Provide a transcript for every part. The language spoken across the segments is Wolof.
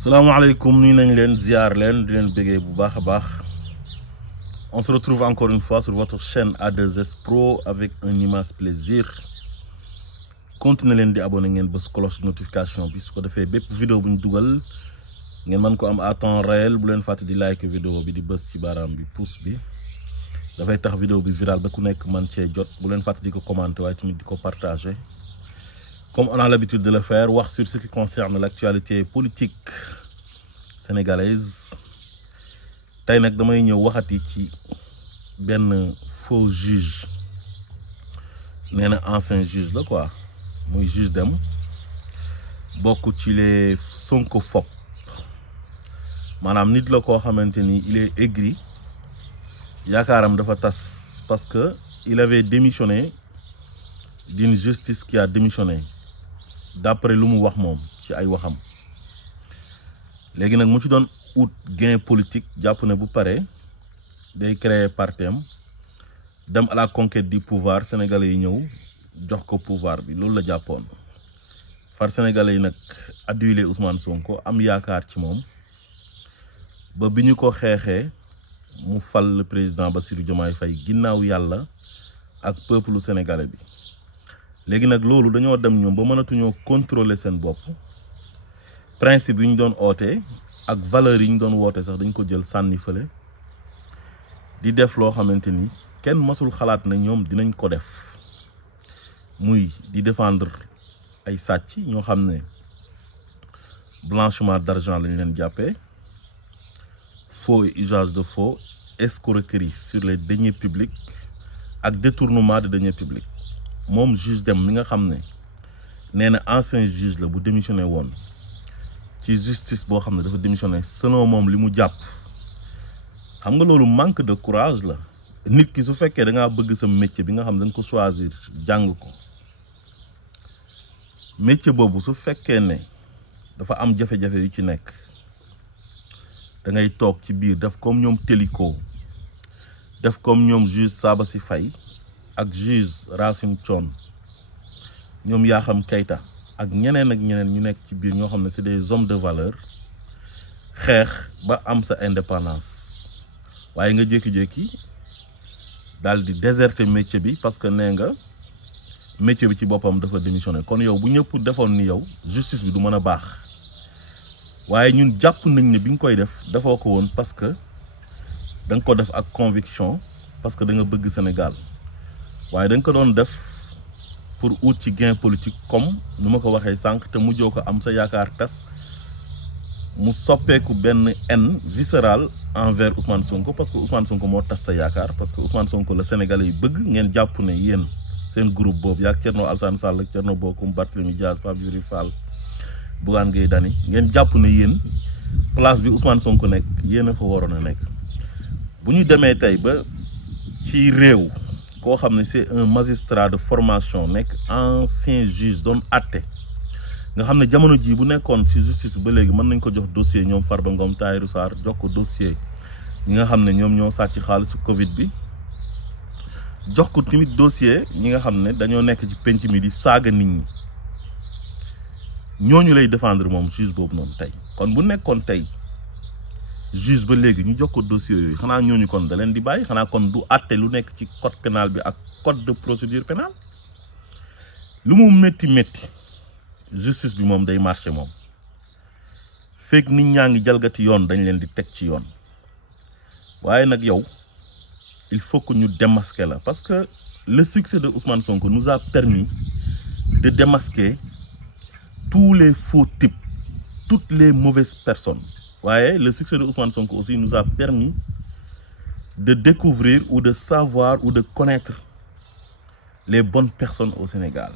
Salaamaaleykum, nuyu nañ leen ziar leen di leen bëggee bu baax a baax. On se retrouve encore une fois sur votre chaîne A2S Pro avec un immense plaisir. Continuez leen di abonné ngeen bës cloche de notification bi su ko defee bépp vidéo bu ñu dugal ngeen mën ko am à temps réel. Bu leen fàtte di like vidéo bi di bës ci baaraam bi pouce bi dafay tax vidéo bi viral ba ku nekk man cee jot. Bu leen fàtte di ko commenter waaye tamit di ko partager. Comme on a l'habitude de le faire, wax sur ce qui concerne l'actualité politique sénégalaise. Tay nak damay ñëw waxati ci benn faux juge. Néna ancien juge la quoi. Muy juge dem bokku ci les sonkophobes. Manam nit la ko xamanteni il est aigri. Yaakaaram dafa tas parce que il avait démissionné d'une justice qui a démissionné. D'après lu mu wax moom ci ay waxam léegi nag mu ci doon out gain politique jàpp ne bu pare day créer partem dem à la conquête du pouvoir sénégalais yi ñëw jox ko pouvoir bi loolu la jàppoon far sénégalais yi nag adulé Ousmane Sonko am yaakaar ci moom ba bi ñu ko xeexee mu fal le président Bassirou Diomaye Faye ginnaaw yàlla ak peuple sénégalais bi. Léegi nag loolu dañoo dem ñoom ba mënatuñoo contrôler seen bopp principe yi ñu doon oote ak valeurs yi ñu doon woote sax dañ ko jël sànni fële di def loo xamante ni kenn masul xalaat na ñoom dinañ ko def muy di défendre ay sàcc ñoo xam ne blanchiment d'argent lañ leen jàppee faux et usage de faux, escroquerie sur les deniers publics ak détournement de deniers publics. Mom juge dem mi nga xamné néna ancien juge la bu démissionné won ci justice bo xamné dafa démissionné selon mom limu japp xam nga lolu manque de courage la nit ki su fekkee da nga bëgg sa métier bi nga xam da nga ko choisir jang ko métier bobu su fekkee né dafa am jafe-jafe yu ci nekk da ngay tok ci biir def comme ñom Téliko def comme ñom juge Sabassi Faye ak juge Racine Thion ñoom Yakham Keita ak ñeneen ñu nekk ci biir ñoo xam ne c'est des hommes de valeur xeex ba am sa indépendance waaye nga jékki-jékki daal di déserter métier bi parce que nee nga métier bi ci boppam dafa démissionné kon yow bu ñëpp defoon ni yow justice bi du mën a baax waaye ñun jàpp nañ ne bi nga koy def defoo ko woon parce que da nga ko def ak conviction parce que da nga bëgg Sénégal. waaye dañ ko doon def pour out ci gain politique comme nu ma ko waxee sànq te mujjoo ko am sa yaakaar tas mu soppeeku benn haine viscérale envers Ousmane Sonko parce que Ousmane Sonko moo tas sa yaakaar parce que Ousmane Sonko la Sénégalais yi bëgg ngeen jàpp ne yéen seen groupe boobu yaak Thierno Alassane Sall ak Thierno Bocoum Barthélémy Dias Pape Djibril Fall Bougane Gueye Dany ngeen jàpp ne yéen place bi Ousmane Sonko nekk yéen a fa waroon a nekk bu ñu demee tey ba ci réew. Koo xam ne c'est un magistrat de formation nekk ancien juge doon àtte nga xam ne jamono jii bu nekkoon ci justice ba léegi mën nañ ko jox dossier ñoom Farba Ngom Tahirou Sarr jox ko dossier ñi nga xam ne ñoom ñoo sàcc xaalisu Covid bi jox ko tamit dossier ñi nga xam ne dañoo nekk ci penc mi di saaga nit ñi ñooñu lay défendre moom juge boobu noonu tey kon bu nekkoon tey juge ba léegi ñu jox ko dossier yooyu xanaa ñooñu kon da leen di bàyyi xanaa kon du àtte lu nekk ci code pénal bi ak code de procédure pénale lu mu métti justice bi moom day marché moom fekk nit ñaa ngi jalgati yoon dañ leen di teg ci yoon waaye nag yow il faut que ñu démasquer la parce que le succès de Ousmane Sonko nous a permis de démasquer tous les faux types, toutes les mauvaises personnes. Ouais, le succès de Ousmane Sonko aussi nous a permis de découvrir ou de savoir ou de connaître les bonnes personnes au Sénégal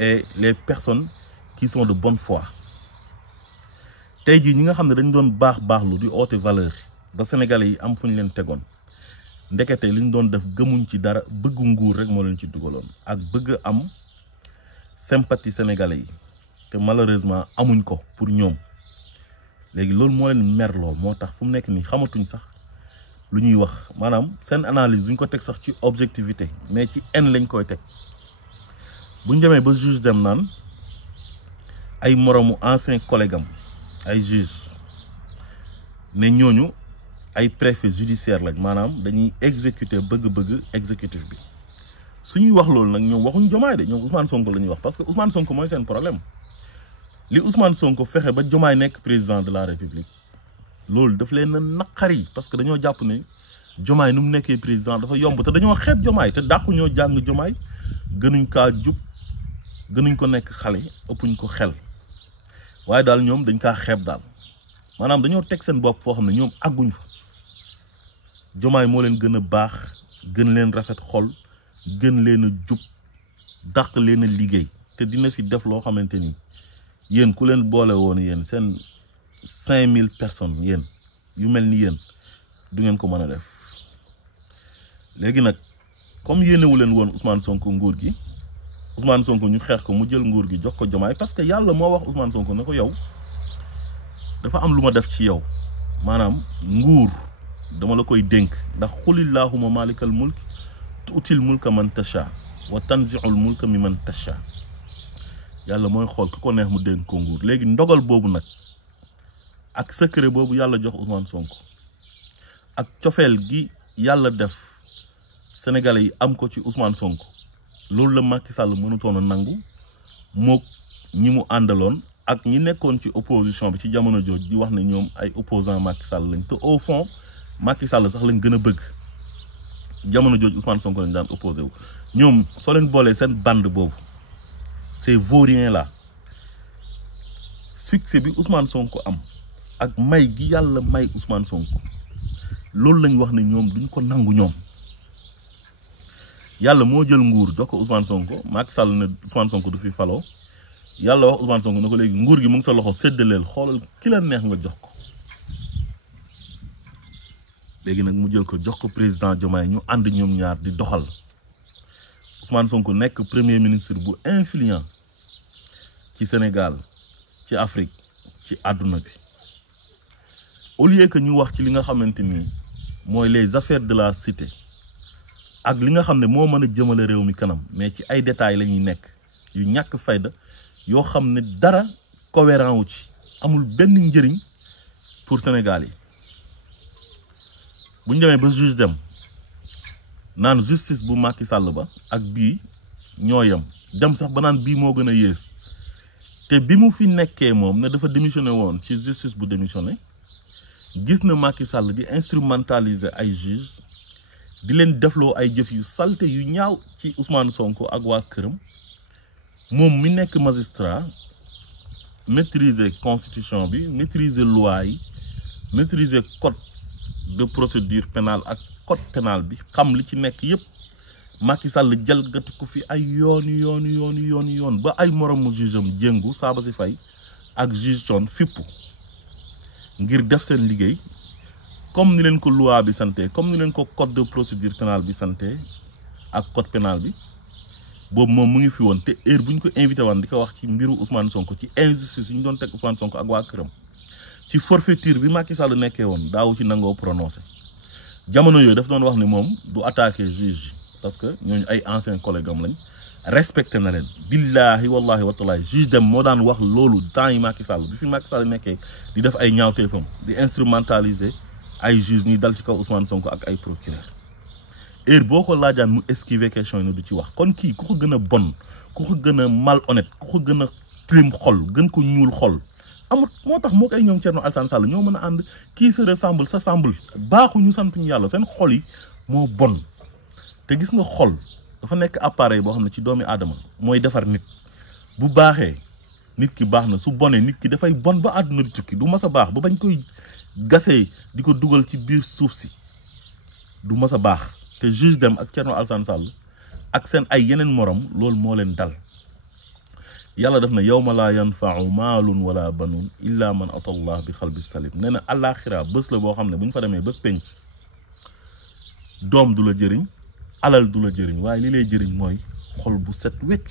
et les personnes qui sont de bonne foi. Tey jii ñi nga xam ne dañ doon baaxlu di oote valeur ba Sénégalais yi am fu ñu leen tegoon ndekete li ñu doon def gëmuñ ci dara bëgg nguur rek moo leen ci dugaloon ak bëgg am sympathie Sénégalais yi te malheureusement amuñ ko pour ñoom. léegi loolu moo leen merloo moo tax fu mu nekk nii xamatuñ sax lu ñuy wax maanaam seen analyse duñ ko teg sax ci objectivité mais ci haine lañ koy teg buñ demee ba juge dem naan ay moromu ancien collègue am ay juge ne ñooñu ay préfet judiciaire lañ maanaam dañuy exécuter bëgg-bëgg exécutif bi suñuy wax loolu nag ñoom waxuñ Diomaye de ñoom Ousmane Sonko la ñuy wax parce que Ousmane Sonko mooy seen problème li Ousmane Sonko fexe ba Diomaye nekk président de la République loolu daf leen a naqari parce que dañoo jàpp ne Diomaye nu mu nekkee président dafa yomb te dañoo xeeb Diomaye te dàqu ñoo jàng Diomaye gënuñ kaa jub gënuñ ko nekk xale ëppuñ ko xel waaye daal ñoom dañ kaa xeeb daal maanaam dañoo teg seen bopp foo xam ne ñoom àgguñ fa Diomaye moo leen gën a baax gën leen rafet xol gën leen a jub dàq leen a liggéey te dina fi def loo xamante ni yéen ku leen boole woon yéen seen 5000 personnes yéen yu mel ni yéen du ngeen ko mën a def léegi nag comme yéenewu leen woon Ousmane Sonko nguur gi Ousmane Sonko ñu xeex ko mu jël nguur gi jox ko Diomaye parce que yàlla moo wax Ousmane Sonko ne ko yow dafa am lu ma def ci yow maanaam nguur dama la koy dénk ndax xulillahuma malikal mulk tuutil mulka man tasha wa tanziul mulka mi man tasha yàlla mooy xool ku ko neex mu dénk ko nguur léegi ndogal boobu nag ak secret boobu yàlla jox Ousmane Sonko ak cofeel gi yàlla def sénégalais yi am ko ci Ousmane Sonko loolu la Macky Sall mënutoon a nangu mook ñi mu àndaloon ak ñi nekkoon ci opposition bi ci jamono jooj di wax ne ñoom ay opposant Macky Sall lañ te au fond Macky Sall sax lañ gën a bëgg jamono jooj Ousmane Sonko lañ daan opposé wu ñoom soo leen boolee seen bande boobu ces vauriens là succès bi Ousmane Sonko am ak may gi yàlla may Ousmane Sonko loolu lañ wax ne ñoom duñ ko nangu ñoom yàlla moo jël nguur jox ko Ousmane Sonko Macky Sall ne Ousmane Sonko du fi faloo yàlla wax Ousmane Sonko ne ko léegi nguur gi mu ngi sa loxo séddaleel xoolal ki la neex nga jox ko léegi nag mu jël ko jox ko président Diomaye ñu ànd ñoom ñaar di doxal Ousmane Sonko nekk premier ministre bu influent ci Sénégal ci Afrique ci àdduna bi au lieu que ñu wax ci li nga xamante ni mooy les affaires de la cité ak li nga xam ne moo mën a jëmale réew mi kanam mais ci ay détails la ñuy nekk yu ñàkk fayda yoo xam ne dara cohérent wu ci amul benn njëriñ pour Sénégal yi bu ñu demee ba juge dem naan justice bu Macky Sall ba ak bii ñoo yem dem sax ba naan bii moo gën a yées te bi mu fi nekkee moom ne dafa démissionné woon ci justice bu démissionné gis na Macky Sall di instrumentaliser ay juge di leen defloo ay jëf yu salte yu ñaaw ci Ousmane Sonko ak waa këram moom mi nekk magistrat maîtriser constitution bi maîtriser loi yi maîtriser code de procédure pénale ak code pénal bi xam li ci nekk yépp Macky Sall jalgati ko fi ay yoon ba ay moromu juge am jéngu Sabassy Faye ak juge Thione fippu ngir def seen liggéey comme ni leen ko loi bi santé comme ni leen ko code de procédure pénale bi santé ak code pénal bi boobu moom mu ngi fi woon te heure bu ñu ko invité woon di ko wax ci mbiru Ousmane Sonko ci injustice yu ñu doon teg Ousmane Sonko ak waa këram ci forfaiture bi Macky Sall nekkee woon daawu ci nangoo prononcé jamono yooyu daf doon wax ne moom du attaqué juge parce que ñooñu ay anciens collègues am lañ respecté na leen billahi wallahi watalaay juge dem moo daan wax loolu temps yi Macky Sall bi fi Macky Sall nekkee di def ay ñaawteefam di instrumentaliser ay juge ñuy dal ci kaw Ousmane Sonko ak ay procureur heure boo ko laajaan mu esquiver question yi du ci wax kon kii ku ko gën a bon ku ko gën a malhonnête ku ko gën a tilim xol gën ko ñuul xol amut moo tax moo koy ñoom Thierno Alassane Sall ñoo mën a ànd kii se ressemble s'assemble baaxuñu santuñu yàlla seen xol yi moo bon te gis nga xol dafa nekk appareil boo xam ne ci doomi aadama mooy defar nit bu baaxee nit ki baax na su bonee nit ki dafay bon ba àdduna di tukki du mas a baax ba bañ koy gasee di ko dugal ci biir suuf si du mas a baax te juge dem ak Thierno Alassane Sall ak seen ay yeneen morom loolu moo leen dal yàlla def na yawma laa yanfau maalun wala banun illa man atallah bi xalbi salim nee na àllaaxira bés la boo xam ne bu ñu fa demee bés penc doom du la jëriñ alal du la jëriñ waaye li lay jëriñ mooy xol bu set wecc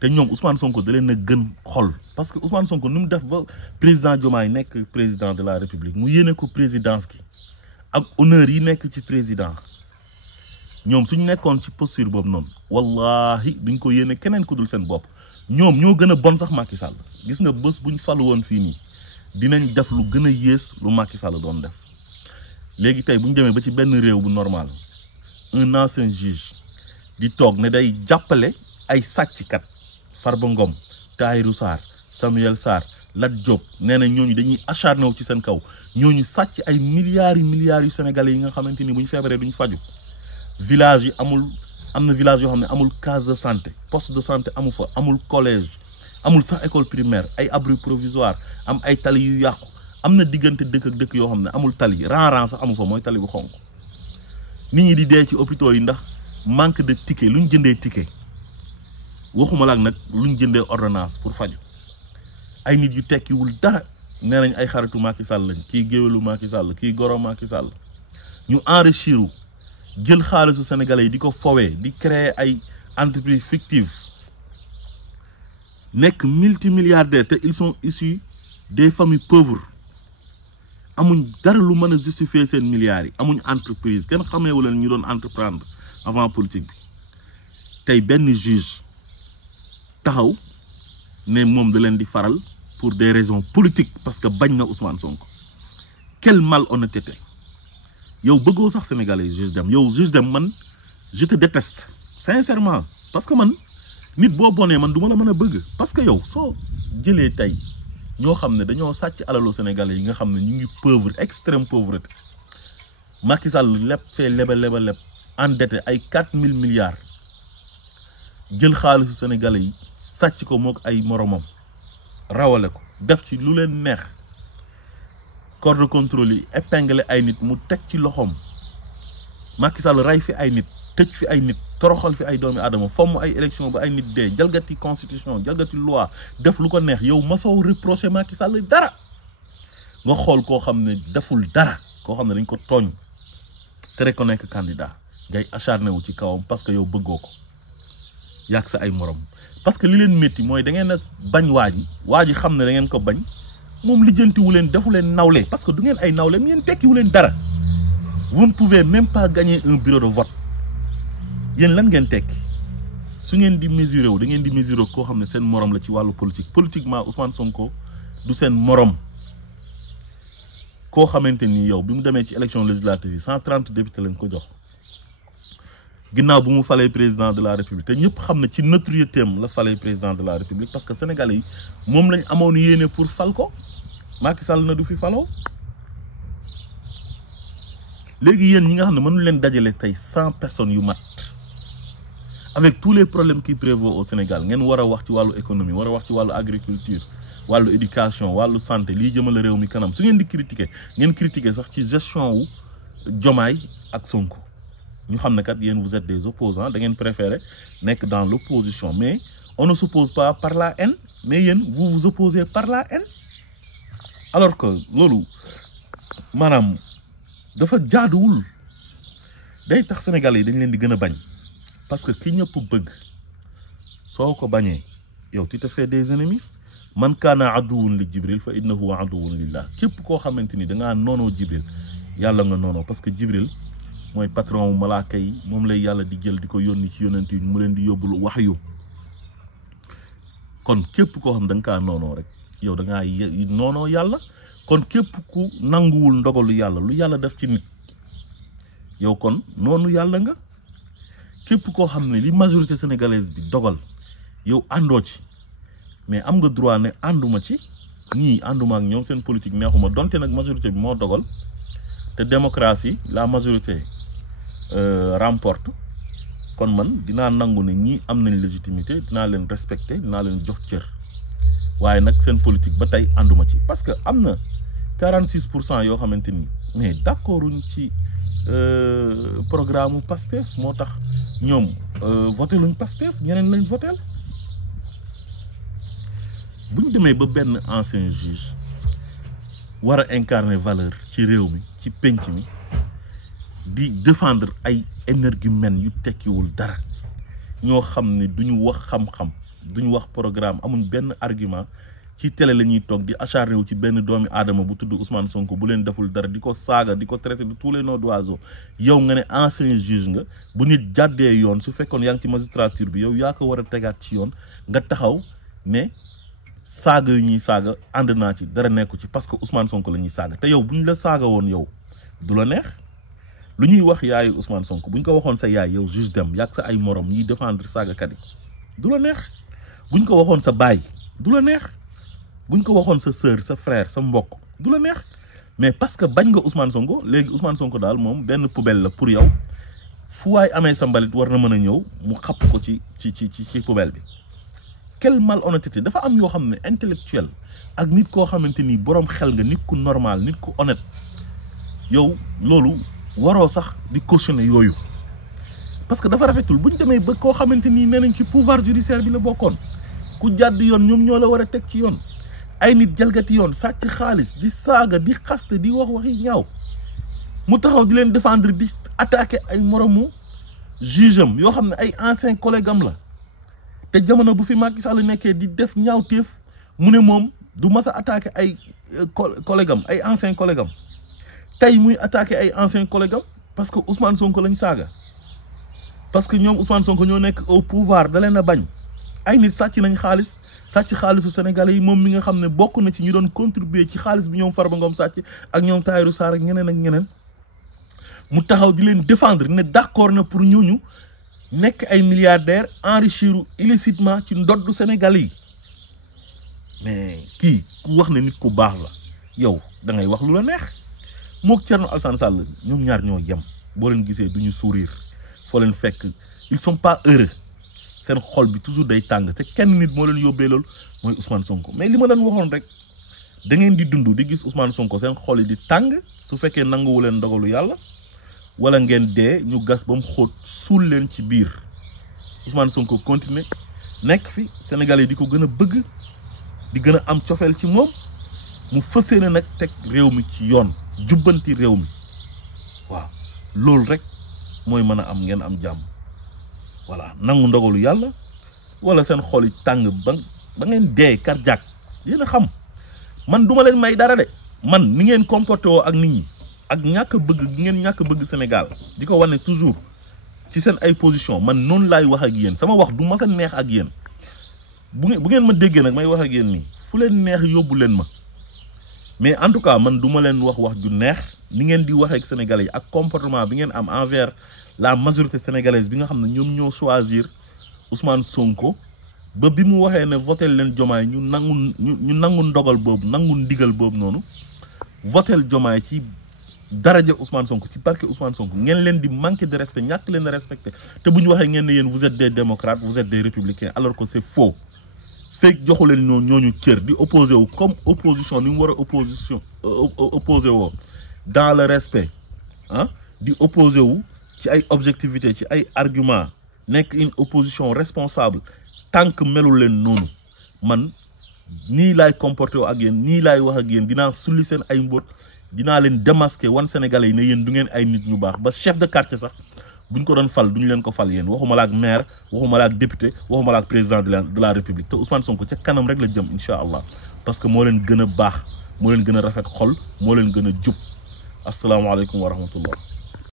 te ñoom Ousmane Sonko da leen a gën xol parce que Ousmane Sonko nu mu def ba président Diomaye nekk président de la République mu yéene ko présidence gi ak honneur yi nekk ci président ñoom suñ nekkoon ci posture boobu noonu wallahi duñ ko yéene keneen ku dul seen bopp ñoom ñoo gën a bon sax Macky Sall gis nga bés buñ falu woon fii nii dinañ def lu gën a yées lu Macky Sall doon def. léegi tey bu ñu demee ba ci benn réew bu normal un ancien juge di toog ne day jàppale ay sàcckat Farba Ngom Tahirou Sarr Samuel Sarr Lat Diop nee na ñooñu dañuy acharné wu ci seen kaw ñooñu sàcc ay milliards yu sénégalais yi nga xamante ni bu ñu feebaree duñ faju village yi am na village yoo xam ne amul case de santé poste de santé amu fa amul collège amul sax école primaire ay abri provisoire am ay tali yu yàqu am na diggante dëkk ak dëkk yoo xam ne amul tali ran sax amu fa mooy tali bu xonk nit ñi di dee ci hôpitaux yi ndax manque de ticket luñ jëndee ticket waxuma la ak nag luñ jëndee ordonnance pour faju ay nit yu tekkiwul dara nee nañ ay xaritu Macky Sall lañ kii géwélu Macky Sall kii goro Macky Sall ñu enrichir jël xaalisu sénégalais yi di ko fowee di créer ay entreprises fictives nekk multimilliardaires te ils sont issus des familles pauvres amuñ dara lu mën a justifier seen milliards yi amuñ entreprise kenn xameewu leen ñu doon entreprendre avant politique bi tey benn juge taxaw ne moom da leen di faral pour des raisons politiques parce que bañ na Ousmane Sonko quelle malhonnêteté yow bëggoo sax sénégalais juge dem yow juge dem man je te déteste sincèrement parce que man nit boo bonee man du ma la mën a bëgg parce que yow soo jëlee tey ñoo xam ne dañoo sàcc alalu sénégalais yi nga xam ne ñu ngi pauvre extrême pauvreté Macky Sall lépp fee leb endetté ay 4000 milliards jël xaalisu sénégalais yi sàcc ko mook ay moromam rawale ko def ci lu leen neex corps de contrôle yi épinglé ay nit mu teg ci loxoom Macky Sall ray fi ay nit tëj fi ay nit toroxal fi ay doomi aadama fomm ay élection ba ay nit dee jalgati constitution jalgati loi def lu ko neex yow masoo reproché Macky Sall dara nga xool koo xam ne deful dara koo xam ne dañ ko tooñ tere ko nekk candidat ngay acharné wu ci kawam parce que yow bëggoo ko yàgg sa ay morom parce que li leen métti mooy da ngeen a bañ waa ji xam ne da ngeen ko bañ moom lijjantiwu leen defu leen nawle parce que du ngeen ay nawle yéen tekkiwu leen dara vous ne pouvez même pas gagner un bureau de vote yéen lan ngeen tekki su ngeen di mesurer wu da ngeen di mesurer koo xam ne seen morom la ci wàllu politique politiquement Ousmane Sonko du seen morom koo xamante ni yow bi mu demee ci élection législative yi 130 députés lañ ko jox ginnaaw bu mu falee président de la république te ñëpp xam ne ci notoriété am la falee président de la république parce que sénégalais yi moom lañ amoon yéene pour fal ko Macky Sall na du fi faloo léegi yéen ñi nga xam ne mënu leen dajale tey 100 personnes yu mat avec tous les problèmes qui prévaut au Sénégal ngeen war a wax ci wàllu économie war a wax ci wàllu agriculture wàllu éducation wàllu santé lii jëmale réew mi kanam su ngeen di critiquer ngeen critiquer sax ci gestion wu Diomaye ak Sonko ñu xam ne kat yéen vous êtes des opposants da ngeen préférer nekk dans l'opposition mais on ne s'oppose pas par la haine mais yéen vous vous opposez par la haine alors que loolu maanaam dafa jaaduwul day tax sénégalais yi dañ leen di gën a bañ parce que ki ñëpp bëgg soo ko bañee yow tu te fais des ennemis man kaana aduwun li Jibril fa innahu aduwun lillah képp koo xamante ni da ngaa noonoo Jibril yàlla nga noonoo parce que Jibril mooy patron wu malaaka yi moom lay yàlla di jël di ko yónni ci yonent yi mu leen di yóbbul wahyu kon képp koo xam da nga kaa noonoo rek yow da ngaa noonoo yàlla kon képp ku nanguwul ndogalu yàlla lu yàlla def ci nit yow kon noonu yàlla nga képp koo xam ne li majorité sénégalaise bi dogal yow àndoo ci mais am nga droit ne ànduma ci ñii ànduma ak ñoom seen politique neexuma donte nag majorité bi moo dogal te démocratie la majorité remporte kon man dinaa nangu ne ñii am nañ légitimité dinaa leen respecter dinaa leen jox cër waaye nag seen politique ba tey ànduma ci parce que am na 46% yoo xamante ni mais d'accorduñ ci programme Pastef moo tax ñoom voté luñ Pastef ñeneen lañ voté buñ demee ba benn ancien juge war a incarner valeur ci réew mi ci penc mi di défendre ay énergumènes yu tekkiwul dara ñoo xam ne duñu wax xam-xam duñu wax programme amuñ benn argument ci télé la ñuy toog di acharné wu ci benn doomi aadama bu tudd Ousmane Sonko bu leen deful dara di ko saaga di ko traité de tous les noms d'oiseaux yow nga ne ancien juge nga bu nit jàddee yoon su fekkoon yaa ngi ci magistrature bi yow yaa ko war a tegaat ci yoon nga taxaw ne saaga yu ñuy saaga ànd naa ci dara nekku ci parce que Ousmane Sonko la ñuy saaga te yow bu ñu la saaga woon yow du la neex lu ñuy wax yaayu Ousmane Sonko bu ñu ko waxoon sa yaay yow juge dem yàgg sa ay morom yiy défendre saagakat yi du la neex bu ñu ko waxoon sa baay du la neex bu ñu ko waxoon sa sœur sa frère sa mbokk du la neex mais parce que bañ nga Ousmane Sonko léegi Ousmane Sonko daal moom benn poubelle la pour yow fu waay amee sa mbalit war na mën a ñëw mu xapp ko ci poubelle bi. quelle malhonnêteté dafa am yoo xam ne intellectuel ak nit koo xamante ni boroom xel nga nit ku normal nit ku honnête yow loolu waroo sax di cautionner yooyu parce que dafa rafetul bu ñu demee ba koo xamante ni nee nañ ci pouvoir judiciaire bi la bokkoon ku jàdd yoon ñoom ñoo la war a teg ci yoon ay nit jalgati yoon sàcc xaalis di saaga di xaste di wax waxi ñaaw mu taxaw di leen défendre di attaquer ay moromu juge am yoo xam ne ay ancien collègue am la te jamono bu fi Macky Sall nekkee di def ñaawteef mu ne moom du mas a attaquer ay collègue am ay ancien collègue am tey muy attaquer ay ancien collègue am parce que Ousmane Sonko lañ saaga parce que ñoom Ousmane Sonko ñoo nekk au pouvoir da leen a bañ ay nit sàcc nañ xaalis sàcc xaalisu Sénégalais yi moom mi nga xam ne bokk na ci ñu doon contribuer ci xaalis bi ñoom Farba Ngom sàcc ak ñoom Tahirou Sarr ak ñeneen mu taxaw di leen défendre ne d'accord na pour ñooñu nekk ay milliardaires enrichir illicitement ci ndoddu Sénégalais yi mais kii ku wax ne nit ku baax la yow da ngay wax lu la neex mook Thierno Alassane Sall ñoom ñaar ñoo yem boo leen gisee duñu sourire foo leen fekk ils sont pas heureux seen xol bi toujours day tàng te kenn nit moo leen yóbbee loolu mooy Ousmane Sonko mais li ma leen waxoon rek da ngeen di dund di gis Ousmane Sonko seen xol yi di tàng su fekkee nanguwu leen ndogalu yàlla wala ngeen dee ñu gas ba mu xóot suul leen ci biir Ousmane Sonko continuer nekk fi Sénégalais yi di ko gën a bëgg di gën a am cofeel ci moom mu fas yéene nag teg réew mi ci yoon jubbanti réew mi waaw loolu rek mooy mën a am ngeen am jàmm voilà nangu ndogalu yàlla wala seen xol yi tàng ba ngeen dee cardiaque yéen a xam man duma leen may dara de man ni ngeen comporté woo ak nit ñi ak ñàkk bëgg gi ngeen ñàkk bëgg Sénégal di ko wane toujours ci seen ay position man noonu laay wax ak yéen sama wax du mas a neex ak yéen bu ngeen ma déggee nag may wax ak yéen nii fu leen neex yóbbu leen ma mais en tout cas man du ma leen wax ju neex ni ngeen di waxee ak Sénégalais yi ak comportement bi ngeen am envers la majorité sénégalaise bi nga xam ne ñoom ñoo choisir Ousmane Sonko ba bi mu waxee ne votel leen Diomaye ñu nangu ndogal boobu nangu ndigal boobu noonu votel Diomaye ci daraja Ousmane Sonko ci barke Ousmane Sonko ngeen leen di manquer de respect ñàkk leen a respecté te bu ñu waxee ngeen ne yéen vous êtes des démocrates vous êtes des républicains alors que c'est faux fekk joxu leen ñooñu cër di opposé wu comme opposition ni mu war a opposé woo dans le respect ah di opposé wu ci ay objectivité ci ay argument nekk une opposition responsable tant que melul leen noonu man nii laay comporté wu ak yéen nii laay wax ak yéen dinaa sulli seen ay mbóot dinaa leen démasquer wan Sénégalais yi ne yéen du ngeen ay nit ñu baax ba chef de quartier sax buñ ko doon fal duñu leen ko fal yéen waxuma la ak maire waxuma la ak député waxuma la ak président de la république te Ousmane Sonko ca kanam rek la jëm incha allah parce que moo leen gën a baax moo leen gën a rafet xol moo leen gën a jub asalaamaaleykum wa rahmatullah